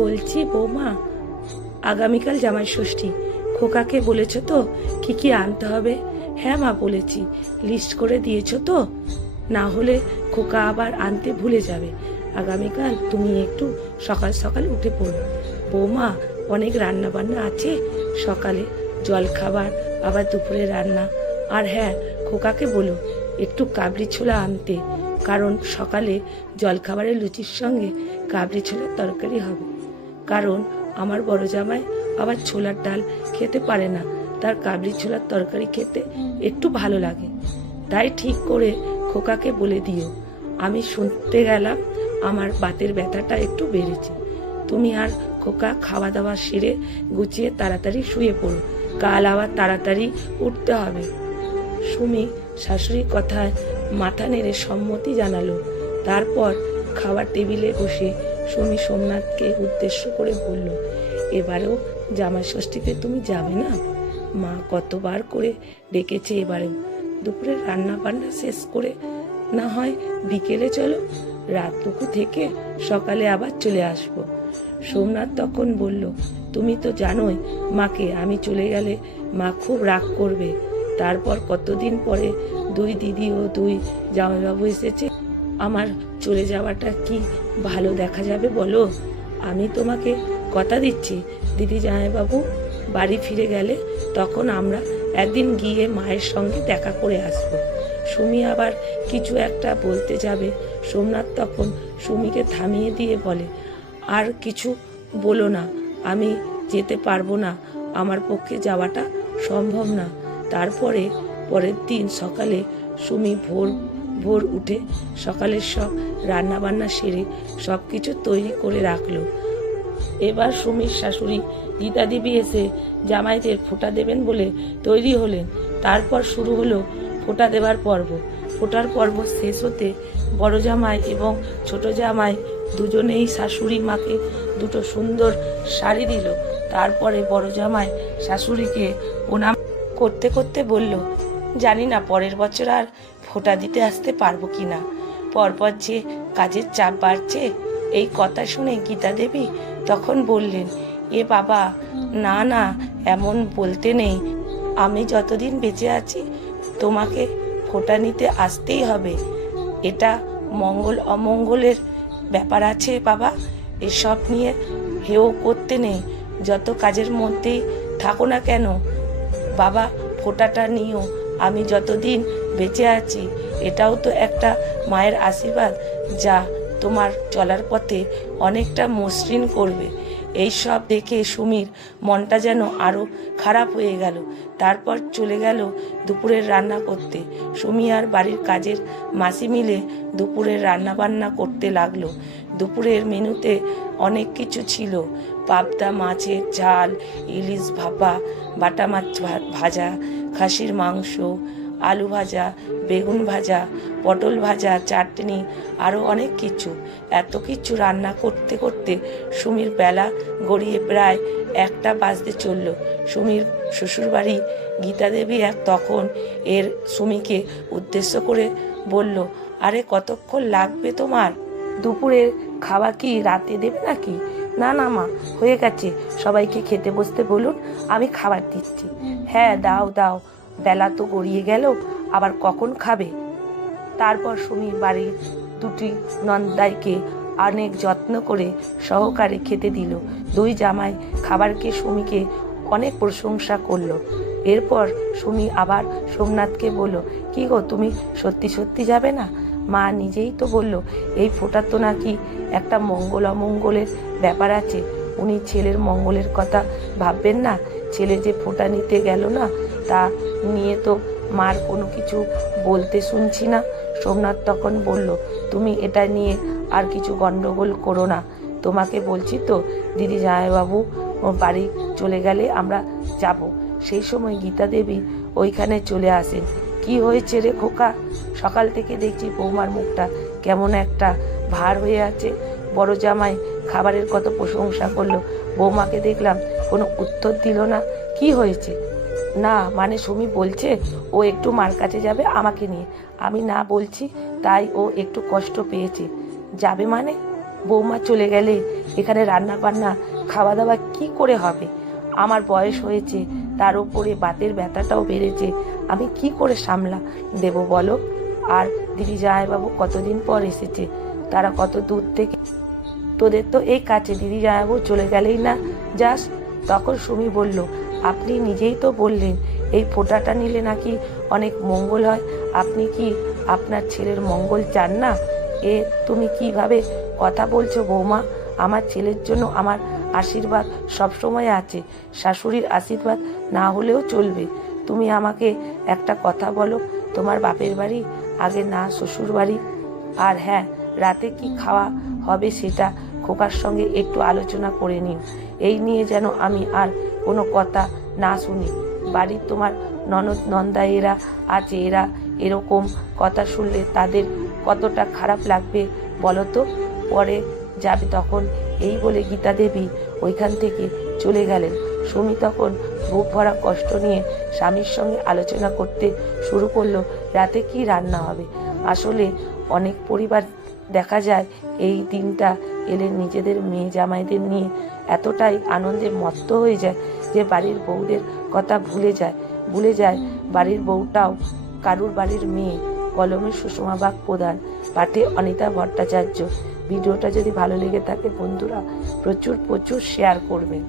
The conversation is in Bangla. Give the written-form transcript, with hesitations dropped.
বলছি বৌমা, আগামীকাল জামাই ষষ্ঠী, খোকাকে বলেছো তো কি কি আনতে হবে? হ্যাঁ মা বলেছি। লিস্ট করে দিয়েছো তো? না হলে খোকা আবার আনতে ভুলে যাবে। আগামীকাল তুমি একটু সকাল সকাল উঠে পড়ো। বৌমা, অনেক রান্না বান্না আছে, সকালে জলখাবার, আবার দুপুরে রান্না। আর হ্যাঁ, খোকাকে বলো একটু কাবলি ছোলা আনতে, কারণ সকালে জলখাবারের লুচির সঙ্গে কাবলি ছোলার তরকারি হবে। কারণ আমার বড় জামাই আবার ছোলার ডাল খেতে পারে না, তার কাবলি ছোলার তরকারি খেতে একটু ভালো লাগে। তাই ঠিক করে খোকাকে বলে দিও। আমি শুনতে গেলাম আমার বাতের ব্যথাটা একটু বেড়েছে। তুমি আর খোকা খাওয়া দাওয়া সেরে গুছিয়ে তাড়াতাড়ি শুয়ে পড়ো, কাল আবার তাড়াতাড়ি উঠতে হবে। সুমি শাশুড়ির কথায় মাথা নেড়ে সম্মতি জানালো। তারপর খাবার টেবিলে বসে সুমি সোমনাথকে উদ্দেশ্য করে বলল, এবারেও জামাই ষষ্ঠীতে তুমি যাবে না? মা কতবার করে ডেকেছে, এবারেও দুপুরে রান্না বান্না শেষ করে না হয় বিকেলে চলো, রাতটুকু থেকে সকালে আবার চলে আসবো। সোমনাথ তখন বলল, তুমি তো জানোই মাকে, আমি চলে গেলে মা খুব রাগ করবে। তারপর কতদিন পরে দুই দিদি ও দুই জামাইবাবু এসেছে, আমার চলে যাওয়াটা কি ভালো দেখা যাবে বলো? আমি তোমাকে কথা দিচ্ছি, দিদি জামাইবাবু বাড়ি ফিরে গেলে তখন আমরা একদিন গিয়ে মায়ের সঙ্গে দেখা করে আসব। সুমি আবার কিছু একটা বলতে যাবে, সোমনাথ তখন সুমিকে থামিয়ে দিয়ে বলে, আর কিছু বলো না, আমি যেতে পারবো না, আমার পক্ষে যাওয়াটা সম্ভব না। তারপরে পরের দিন সকালে সুমি ভোর ভোর উঠে সকালের সব রান্না বান্না সেরে সব কিছু তৈরি করে রাখলো। এবার সুমির শাশুড়ি গীতা দেবী এসে জামাইদের ফোঁটা দেবেন বলে তৈরি হলেন। তারপর শুরু হলো ফোঁটা দেবার পর্ব। ফোঁটার পর্ব শেষ হতে বড় জামাই এবং ছোট জামাই দুজনেই শাশুড়ি মাকে দুটো সুন্দর শাড়ি দিল। তারপরে বড় জামাই শাশুড়িকে প্রণাম করতে করতে বলল, জানি না পরের বছর আর ফোঁটা দিতে আসতে পারবো কি না, পরপর যে কাজের চাপ বাড়ছে। এই কথা শুনে গীতা দেবী তখন বললেন, এ বাবা, না না, এমন বলতে নেই, আমি যতদিন বেঁচে আছি তোমাকে ফোঁটা নিতে আসতেই হবে। এটা মঙ্গল অমঙ্গলের ব্যাপার আছে বাবা, এসব নিয়ে হেও করতে নেই, যত কাজের মধ্যেই থাকো না কেন বাবা, ফোঁটাটা নিও। আমি যতদিন বেঁচে আছি এটাও তো একটা মায়ের আশীর্বাদ, যা তোমার চলার পথে অনেকটা মসৃণ করবে। এই সব দেখে সুমির মনটা যেন আরও খারাপ হয়ে গেল। তারপর চলে গেল দুপুরের রান্না করতে। সুমি আর বাড়ির কাজের মাসি মিলে দুপুরের রান্না বান্না করতে লাগলো। দুপুরের মেনুতে অনেক কিছু ছিল, পাবদা মাছের ঝাল, ইলিশ ভাপা, বাটা মাছ ভাজা, খাসির মাংস, আলু ভাজা, বেগুন ভাজা, পটল ভাজা, চাটনি, আরও অনেক কিছু। এত কিছু রান্না করতে করতে সুমির বেলা গড়িয়ে প্রায় 1টা বাজতে চলল। সুমির শ্বশুরবাড়ি গীতা দেবী তখন সুমিকে উদ্দেশ্য করে বলল, আরে কতক্ষণ লাগবে তোমার? দুপুরের খাওয়া কি রাতে দেবে নাকি? না না মা, হয়ে গেছে, সবাইকে খেতে বসতে বলুন, আমি খাবার দিচ্ছি। হ্যাঁ দাও দাও, বেলা তো গড়িয়ে গেল, আবার কখন খাবে? তারপর সুমির বাড়ির দুটি নন্দাইকে অনেক যত্ন করে সহকারে খেতে দিল। দুই জামাই খাবারকে সুমিকে অনেক প্রশংসা করলো। এরপর সুমি আবার সোমনাথকে বলল, কি গো, তুমি সত্যি সত্যি যাবে না? মা নিজেই তো বলল এই ফোঁটা তো নাকি একটা মঙ্গল অমঙ্গলের ব্যাপার আছে, উনি ছেলের মঙ্গলের কথা ভাববেন না? ছেলে যে ফোঁটা নিতে গেল না, তা নিয়ে তো মার কোনো কিছু বলতে শুনছি না। সোমনাথ তখন বলল, তুমি এটা নিয়ে আর কিছু গন্ডগোল করো না, তোমাকে বলছি তো, দিদি জামাইবাবু বাড়ি চলে গেলে আমরা যাব। সেই সময় গীতা দেবী ওইখানে চলে আসেন। কি হয়েছে রে খোকা? সকাল থেকে দেখছি বৌমার মুখটা কেমন একটা ভার হয়ে আছে। বড় জামাই খাবারের কত প্রশংসা করলো, বৌমাকে দেখলাম কোনো উত্তর দিল না, কি হয়েছে? না মানে সুমি বলছে ও একটু মার কাছে যাবে আমাকে নিয়ে, আমি না বলছি তাই ও একটু কষ্ট পেয়েছে। যাবে মানে? বৌমা চলে গেলে এখানে রান্না বান্না খাওয়া দাওয়া কি করে হবে? আমার বয়স হয়েছে, তার উপরে বাতের ব্যথাটাও বেড়েছে, আমি কি করে সামলা দেব বলো? আর দিদি জামাইবাবু কতদিন পর এসেছে, তারা কত দূর থেকে। তোদের তো এই কাছে, দিদি জামাইবাবু চলে গেলেই না যাস। তখন সুমি বলল, আপনি নিজেই তো বললেন এই ফোঁটাটা নিলে নাকি অনেক মঙ্গল হয়, আপনি কি আপনার ছেলের মঙ্গল চান না? এ তুমি কিভাবে কথা বলছো বৌমা? আমার ছেলের জন্য আমার আশীর্বাদ সবসময় আছে, শাশুড়ির আশীর্বাদ না হলেও চলবে। তুমি আমাকে একটা কথা বলো, তোমার বাপের বাড়ি আগে না শ্বশুর বাড়ি? আর হ্যাঁ, রাতে কি খাওয়া হবে সেটা খোকার সঙ্গে একটু আলোচনা করে নিও। এই নিয়ে যেন আমি আর কোনো কথা না শুনি। বাড়ির তোমার ননদ নন্দা এরা আছে, এরা এরকম কথা শুনলে তাদের কতটা খারাপ লাগবে বলো তো? পরে যাবে তখন। এই বলে গীতা দেবী ওইখান থেকে চলে গেলেন। সুমি তখন বুক ভরা কষ্ট নিয়ে স্বামীর সঙ্গে আলোচনা করতে শুরু করলো রাতে কি রান্না হবে। আসলে অনেক পরিবার দেখা যায় এই দিনটা এলে নিজেদের মেয়ে জামাইদের নিয়ে এতটাই আনন্দে মত্ত হয়ে যায় যে বাড়ির বউদের কথা ভুলে যায় বাড়ির বউটাও কারুর বাড়ির মেয়ে। কলমে সুষমা বাগ প্রধান, পাঠে অনিতা ভট্টাচার্য। ভিডিওটা যদি ভালো লেগে থাকে বন্ধুরা প্রচুর শেয়ার করবেন।